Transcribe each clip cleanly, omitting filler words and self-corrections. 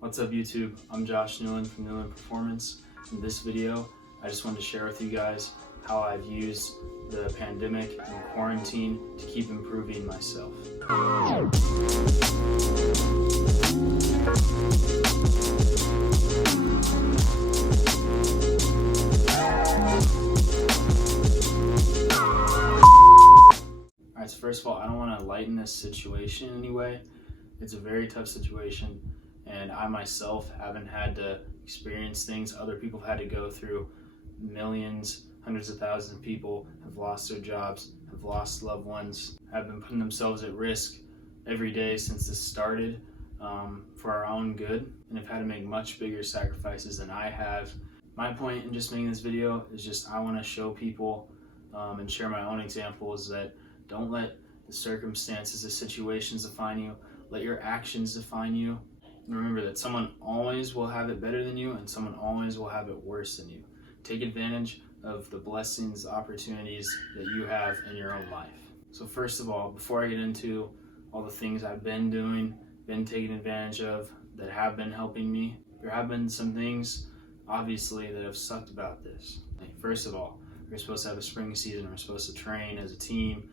What's up YouTube? I'm Josh Newlin from Newlin Performance. In this video, I just wanted to share with you guys how I've used the pandemic and quarantine to keep improving myself. Alright, so first of all, I don't want to lighten this situation in any way. It's a very tough situation, and I myself haven't had to experience things other people have had to go through. Millions, hundreds of thousands of people have lost their jobs, have lost loved ones, have been putting themselves at risk every day since this started for our own good, and have had to make much bigger sacrifices than I have. My point in just making this video is just I want to show people and share my own examples that don't let the circumstances, the situations define you. Let your actions define you. And remember that someone always will have it better than you, and someone always will have it worse than you. Take advantage of the blessings, opportunities that you have in your own life. So first of all, before I get into all the things I've been doing, been taking advantage of, that have been helping me, there have been some things, obviously, that have sucked about this. First of all, we're supposed to have a spring season. We're supposed to train as a team,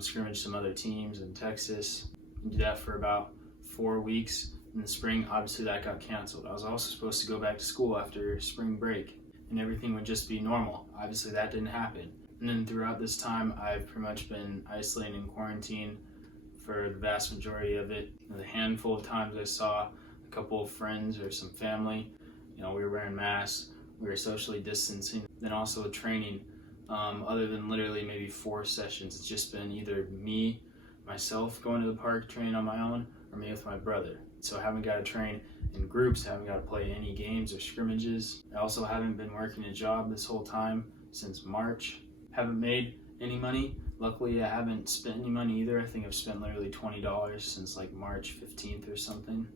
scrimmage some other teams in Texas. Do that for about 4 weeks in the spring. Obviously that got canceled. I was also supposed to go back to school after spring break and everything would just be normal. Obviously that didn't happen. And then throughout this time, I've pretty much been isolating in quarantine for the vast majority of it. The handful of times I saw a couple of friends or some family, we were wearing masks, we were socially distancing. Then also with training, other than literally maybe 4 sessions, it's just been either myself going to the park training on my own, or me with my brother. So I haven't got to train in groups, haven't got to play any games or scrimmages. I also haven't been working a job this whole time since March. Haven't made any money. Luckily, I haven't spent any money either. I think I've spent literally $20 since like March 15th or something.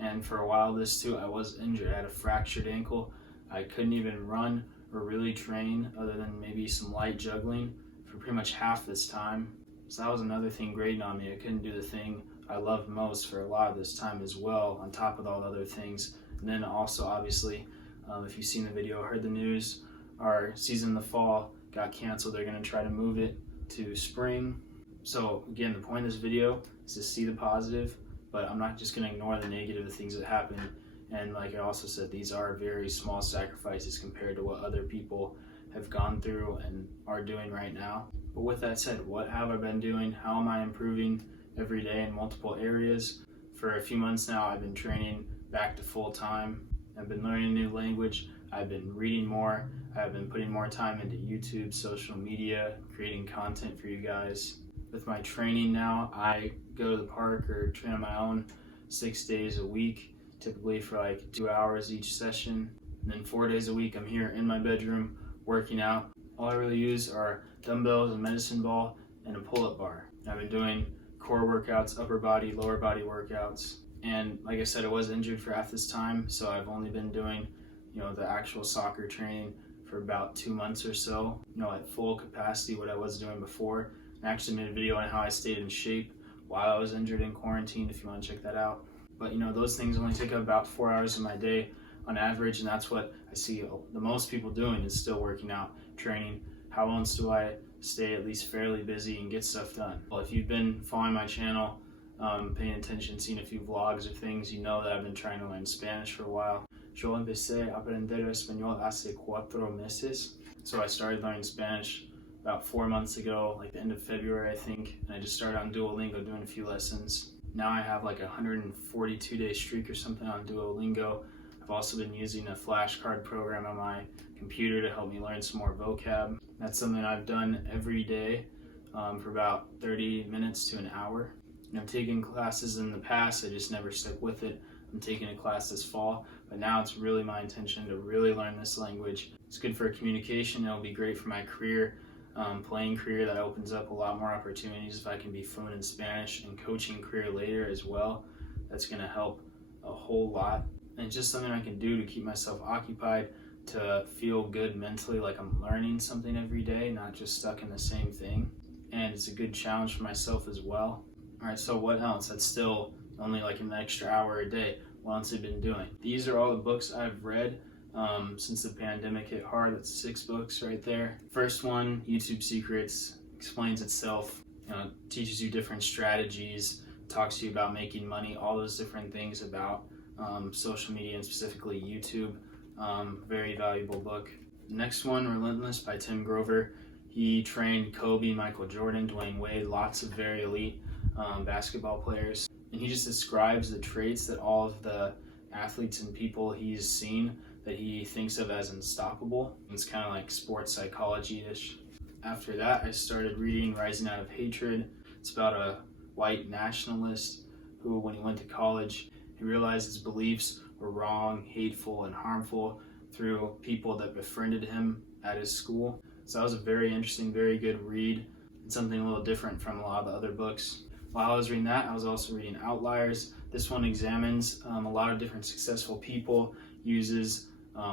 And for a while this too, I was injured. I had a fractured ankle. I couldn't even run or really train other than maybe some light juggling for pretty much half this time. So that was another thing grading on me. I couldn't do the thing I loved most for a lot of this time as well, on top of all the other things. And then also, obviously, if you've seen the video, heard the news, our season in the fall got canceled. They're going to try to move it to spring. So again, the point of this video is to see the positive, but I'm not just going to ignore the negative, the things that happen. And like I also said, these are very small sacrifices compared to what other people have gone through and are doing right now. But with that said, what have I been doing? How am I improving every day in multiple areas? For a few months now, I've been training back to full time. I've been learning a new language. I've been reading more. I've been putting more time into YouTube, social media, creating content for you guys. With my training now, I go to the park or train on my own 6 days a week, typically for like 2 hours each session. And then 4 days a week, I'm here in my bedroom working out. All I really use are dumbbells, a medicine ball, and a pull-up bar. I've been doing core workouts, upper body, lower body workouts. And like I said, I was injured for half this time, so I've only been doing, the actual soccer training for about 2 months or so, at full capacity, what I was doing before. I actually made a video on how I stayed in shape while I was injured in quarantine, if you want to check that out. But those things only take up about 4 hours of my day on average, and that's what I see the most people doing, is still working out, training. How else do I stay at least fairly busy and get stuff done? Well, if you've been following my channel, paying attention, seeing a few vlogs or things, you know that I've been trying to learn Spanish for a while. Yo empecé a aprender español hace 4 meses. So I started learning Spanish about 4 months ago, like the end of February, I think, and I just started on Duolingo doing a few lessons. Now I have like a 142-day streak or something on Duolingo. I've also been using a flashcard program on my computer to help me learn some more vocab. That's something I've done every day for about 30 minutes to an hour. And I've taken classes in the past, I just never stuck with it. I'm taking a class this fall, but now it's really my intention to really learn this language. It's good for communication. It'll be great for my career, playing career. That opens up a lot more opportunities if I can be fluent in Spanish, and coaching career later as well. That's going to help a whole lot. And it's just something I can do to keep myself occupied, to feel good mentally, like I'm learning something every day, not just stuck in the same thing. And it's a good challenge for myself as well. All right, so what else? That's still only like an extra hour a day. what else they've been doing. These are all the books I've read since the pandemic hit hard. That's 6 books right there. First one, YouTube Secrets, explains itself, teaches you different strategies, talks to you about making money, all those different things about social media and specifically YouTube. Very valuable book. Next one, Relentless by Tim Grover. He trained Kobe, Michael Jordan, Dwayne Wade, lots of very elite basketball players. And he just describes the traits that all of the athletes and people he's seen that he thinks of as unstoppable. It's kind of like sports psychology-ish. After that, I started reading Rising Out of Hatred. It's about a white nationalist who, when he went to college, he realized his beliefs were wrong, hateful, and harmful through people that befriended him at his school. So that was a very interesting, very good read, and something a little different from a lot of the other books. While I was reading that, I was also reading Outliers. This one examines a lot of different successful people, uses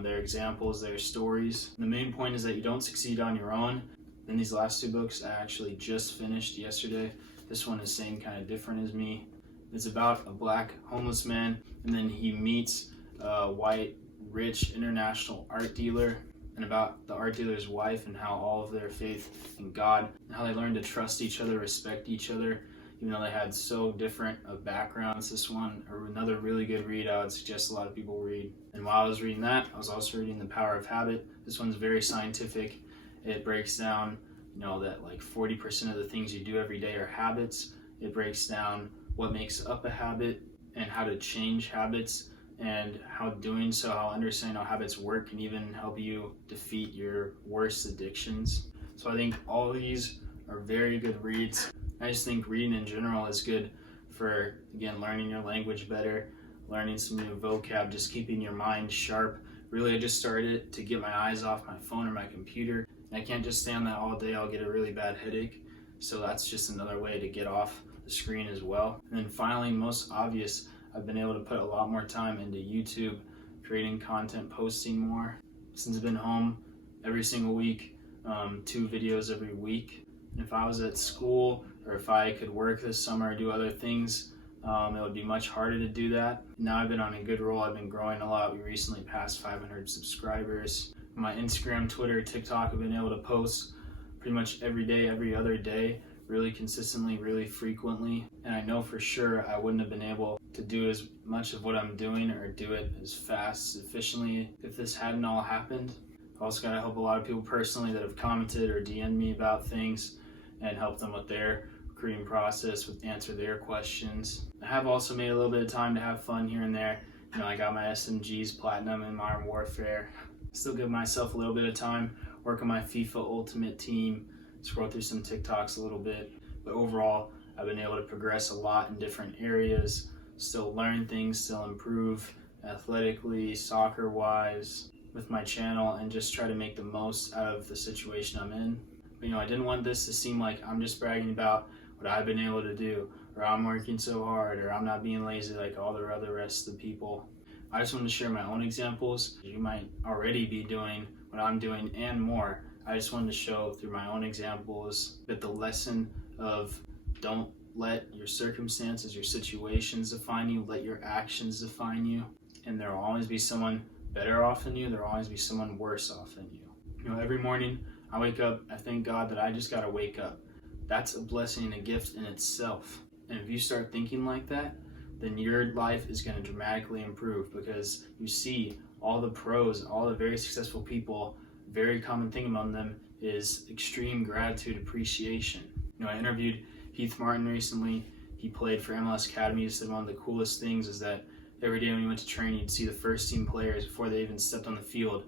their examples, their stories. The main point is that you don't succeed on your own. Then these last 2 books I actually just finished yesterday. This one is same kind of different as me. It's about a black homeless man, and then he meets a white, rich, international art dealer, and about the art dealer's wife and how all of their faith in God and how they learn to trust each other, respect each other, even though they had so different of backgrounds. This one, or another really good read I would suggest a lot of people read. And while I was reading that, I was also reading The Power of Habit. This one's very scientific. It breaks down, that like 40% of the things you do every day are habits. It breaks down what makes up a habit and how to change habits, and how doing so, how understanding how habits work can even help you defeat your worst addictions. So I think all of these are very good reads. I just think reading in general is good for, again, learning your language better, learning some new vocab, just keeping your mind sharp. Really, I just started to get my eyes off my phone or my computer. And I can't just stay on that all day. I'll get a really bad headache. So that's just another way to get off the screen as well. And then finally, most obvious, I've been able to put a lot more time into YouTube, creating content, posting more. Since I've been home every single week, 2 videos every week. And if I was at school, or if I could work this summer or do other things, it would be much harder to do that. Now I've been on a good roll. I've been growing a lot. We recently passed 500 subscribers. My Instagram, Twitter, TikTok, I've been able to post pretty much every day, every other day, really consistently, really frequently. And I know for sure I wouldn't have been able to do as much of what I'm doing or do it as fast, efficiently, if this hadn't all happened. I've also got to help a lot of people personally that have commented or DM'd me about things and help them with their recruiting process, with answer their questions. I have also made a little bit of time to have fun here and there. I got my SMGs, Platinum, and Modern Warfare. Still give myself a little bit of time, work on my FIFA Ultimate Team, scroll through some TikToks a little bit. But overall, I've been able to progress a lot in different areas, still learn things, still improve athletically, soccer-wise, with my channel, and just try to make the most out of the situation I'm in. But, I didn't want this to seem like I'm just bragging about what I've been able to do, or I'm working so hard, or I'm not being lazy like all the other rest of the people. I just wanted to share my own examples. You might already be doing what I'm doing and more. I just wanted to show through my own examples that the lesson of don't let your circumstances, your situations define you, let your actions define you. And there will always be someone better off than you. There will always be someone worse off than you. Every morning I wake up, I thank God that I just got to wake up. That's a blessing and a gift in itself. And if you start thinking like that, then your life is going to dramatically improve, because you see all the pros, all the very successful people. Very common thing among them is extreme gratitude, appreciation. I interviewed Heath Martin recently. He played for MLS Academy. He said one of the coolest things is that every day when he went to train, you'd see the first team players before they even stepped on the field.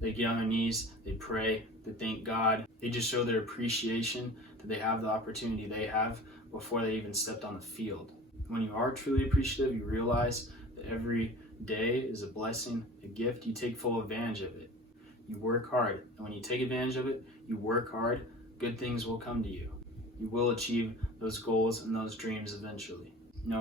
They'd get on their knees, they'd pray, they'd thank God. They just show their appreciation that they have the opportunity they have before they even stepped on the field. When you are truly appreciative, you realize that every day is a blessing, a gift. You take full advantage of it. You work hard. And when you take advantage of it, you work hard, good things will come to you. You will achieve those goals and those dreams eventually.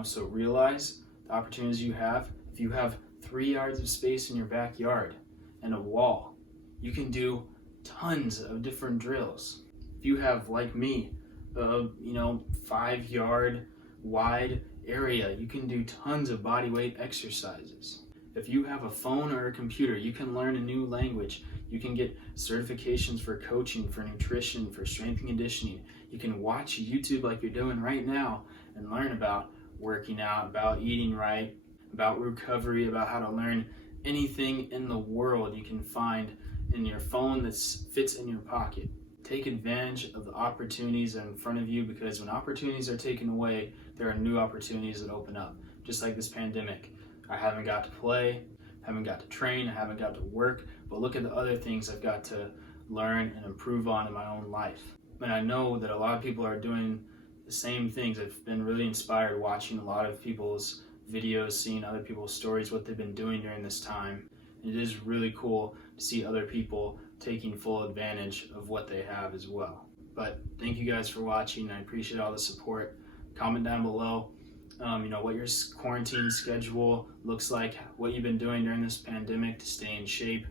So realize the opportunities you have. If you have 3 yards of space in your backyard and a wall, you can do tons of different drills. If you have, like me, 5-yard wide area, you can do tons of body weight exercises. If you have a phone or a computer, you can learn a new language. You can get certifications for coaching, for nutrition, for strength and conditioning. You can watch YouTube like you're doing right now and learn about working out, about eating right, about recovery, about how to learn anything in the world you can find in your phone that fits in your pocket. Take advantage of the opportunities that are in front of you, because when opportunities are taken away, there are new opportunities that open up. Just like this pandemic. I haven't got to play, haven't got to train, I haven't got to work, but look at the other things I've got to learn and improve on in my own life. And I know that a lot of people are doing the same things. I've been really inspired watching a lot of people's videos, seeing other people's stories, what they've been doing during this time. It is really cool to see other people taking full advantage of what they have as well. But thank you guys for watching. I appreciate all the support. Comment down below what your quarantine schedule looks like, what you've been doing during this pandemic to stay in shape,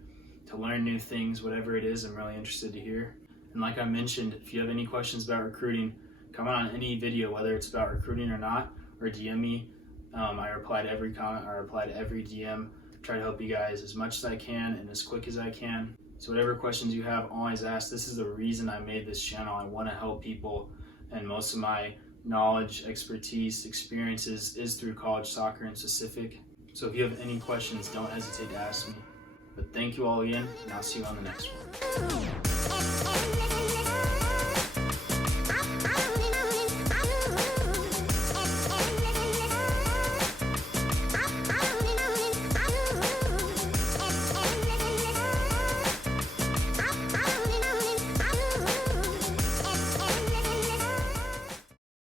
to learn new things, whatever it is. I'm really interested to hear. And like I mentioned, if you have any questions about recruiting, comment on any video, whether it's about recruiting or not, or DM me. I reply to every comment, I reply to every DM. Try to help you guys as much as I can and as quick as I can. So whatever questions you have, always ask. This is the reason I made this channel. I want to help people, and most of my knowledge, expertise, experiences is through college soccer in specific. So if you have any questions, don't hesitate to ask me. But thank you all again, and I'll see you on the next one.